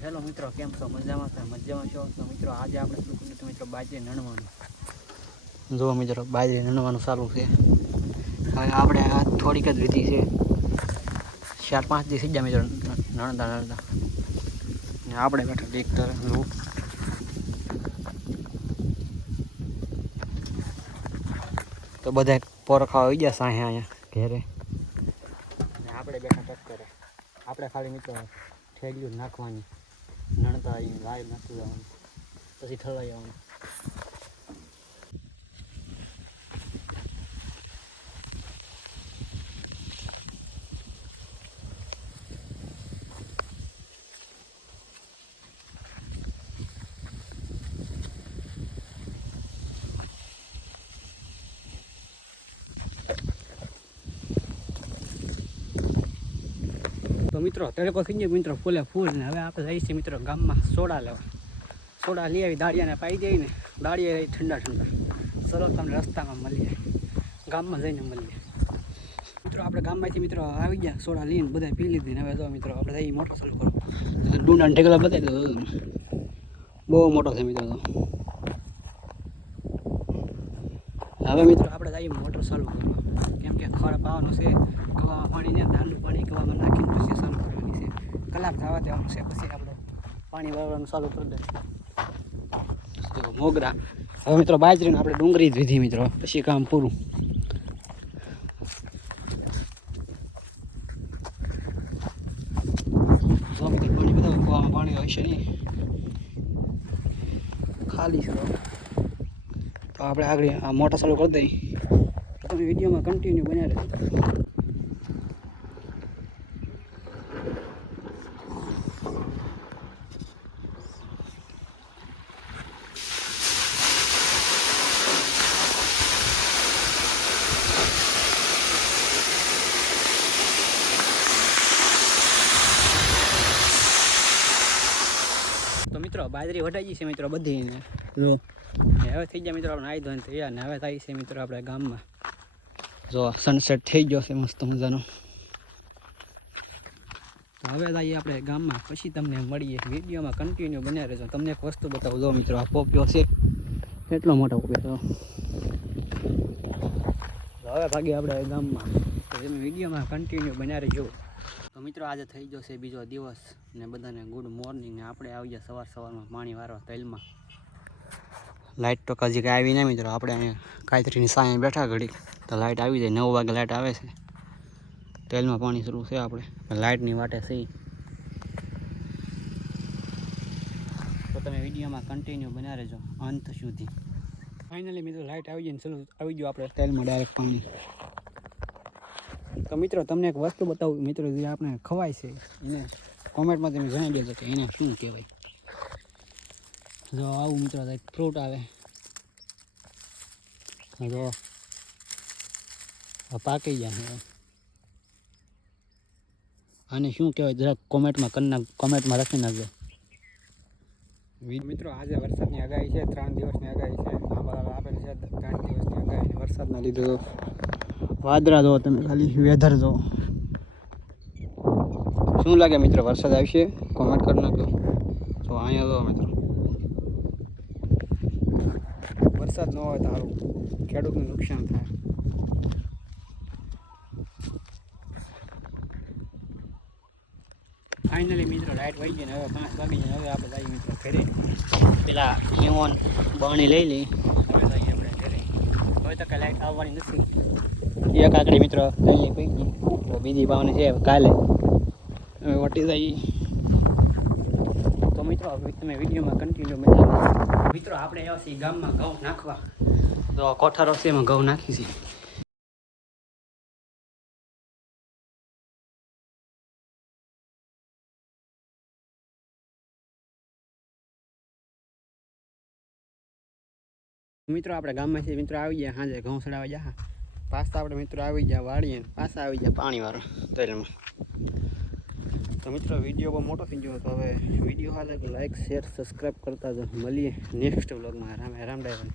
Hello મિત્રો, કેમ છો? મજામાં છો તો મિત્રો આજે આપણે શું કર્યું તો મિત્રો બાજરી નણવાનું. જો મિત્રો બાજરી નણવાનું ચાલુ છે. હવે આપણે આ થોડીક જ વિધિ છે, 4-5 દિવસ થઈ ગયા મિત્રો નણતા ને આપણે બેઠા ટ્રેક્ટર તો બધા પોર ખાવા આવી ગયા સાહે અહીંયા ઘેરે ને આપણે બેઠા ટક્કરે. આપણે ખાલી મિત્રો ઠેલ્યું નાખવાની, નણતા આવીને લાઈવ નાખી જવાનું, પછી ઠલાઈ આવવાનું. તો મિત્રો તડકો થઈ ગયો મિત્રો ફૂલે ફૂલ ને હવે આપણે જઈએ છીએ મિત્રો ગામમાં સોડા લેવા. સોડા લઈ આવી દાળિયાને પાઈ દઈને દાળિયા રહી ઠંડા ચલો તમને રસ્તામાં મળીએ, ગામમાં જઈને મળીએ. મિત્રો આપણે ગામમાંથી મિત્રો આવી ગયા, સોડા લઈને બધા પી લીધી ને હવે જો મિત્રો આપણે જઈએ મોટો ચાલુ કરો. ડુંડાને ઢેકલા બતાવી દો, બહુ મોટો છે મિત્રો. હવે મિત્રો આપણે જઈએ મોટર ચાલુ કરો, કેમ કે ખડ પાવાનું છે. કવામાં પાણીને દાંડું પાણી કવામાં નાખીને પછી ચાલુ કરવાની છે. કલાક થવા દેવાનું છે, પછી આપણે પાણી વાળવાનું ચાલુ કરી દઈએ. મોગરા હવે મિત્રો બાજરીને આપણે ડુંગળી જ વિધી મિત્રો, પછી કામ પૂરું. પાણી બધા કવામાં પાણી હશે નહીં, ખાલી છે. તો આપણે આગળ આ મોટર ચાલુ કરી દઈએ. તમે વિડીયોમાં કન્ટિન્યુ બન્યા રહેજો. તો મિત્રો બાજરી વટાઈ ગઈ છે મિત્રો બધી ને જો હવે થઈ ગયા મિત્રો આપણે નાહી ધોઈને તૈયાર ને હવે થાય છે મિત્રો આપણે ગામમાં. જો સનસેટ થઈ ગયો છે મસ્ત મજાનો. તો હવે જઈએ આપણે ગામમાં, પછી તમને મળીએ. વિડીયોમાં કન્ટિન્યુ બન્યા રહેજો. તમને એક વસ્તુ બતાવું. જો મિત્રો આ પોપિયો છે, કેટલો મોટો પોપિયો. હવે ભાગીએ આપણે ગામમાં, તો તમે વિડીયોમાં કન્ટિન્યુ બન્યા રહેજો. તો મિત્રો આજે થઈ ગયો છે બીજો દિવસ ને બધાને ગુડ મોર્નિંગ ને આપણે આવી ગયા સવારમાં પાણી વારવા તલમાં. લાઇટ તો હજી કાંઈ આવી નહીં મિત્રો. આપણે અહીંયા કાયતરીની સાંજે બેઠા ઘડી તો લાઇટ આવી જાય. 9 વાગે લાઇટ આવે છે. તેલમાં પાણી શરૂ છે, આપણે લાઇટની વાટે છે. તો તમે વિડીયોમાં કન્ટિન્યુ બન્યા રહેજો અંત સુધી. ફાઇનલી મિત્રો લાઇટ આવી જાય ને ચલો આવી ગયું આપણે તેલમાં ડાયરેક્ટ પાણી. તો મિત્રો તમને એક વસ્તુ બતાવું મિત્રો, જે આપણે ખવાય છે એને કોમેન્ટમાં તમે જણાવી દેજો કે એને શું કહેવાય. જો આવું મિત્રો એક ફ્રૂટ આવે, જો પાકી જાય. આને શું કહેવાય જરાક કોમેન્ટમાં લખી નાખજો. મિત્રો આજે વરસાદની આગાહી છે, 3 દિવસની આગાહી છે. આપેલી છે 3 દિવસની આગાહી. વરસાદના લીધે વાદળા જો તમે ખાલી વેધર જો. શું લાગે મિત્રો વરસાદ આવશે? કોમેન્ટ કરી નાખજો. તો અહીંયા જો મિત્રો વરસાદ ન હોય તો સારું, ખેડૂતને નુકસાન થાય. ફાઇનલી મિત્રો લાઇટ વહી ગઈ ને હવે 5 વાગી જાય. હવે આપણે જઈએ મિત્રો ઘરે. પેલા ઈવોન બણી લઈ લઈ હવે જઈએ આપણે ઘરે. હવે તો કાંઈ લાઇટ આવવાની નથી. એક આકડી મિત્રો કાલની પડી ગઈ, તો બીજી પાવાની છે કાલે. હવે વટી જઈએ. તો મિત્રો તમે વિડીયોમાં કન્ટિન્યુ બન્યા. મિત્રો આપણે આવ્યા છીએ ગામમાં ઘઉં નાખવા. તો કોઠારો છે એમાં ઘઉં નાખી છે. મિત્રો આપણે ગામમાંથી મિત્રો આવી ગયા, સાંજે ઘઉં સડાવવા જા. પાછા આપણે મિત્રો આવી ગયા વાળીએ, પાછા આવી ગયા પાણીવાળા તેલમાં. તો મિત્રો વિડીયો બહુ મોટો થઈ ગયો, તો હવે વિડીયો હાલે લાઈક શેર સબસ્ક્રાઈબ કરતા જ મળીએ નેક્સ્ટ વ્લોગમાં. રામ રામ ડાયવર.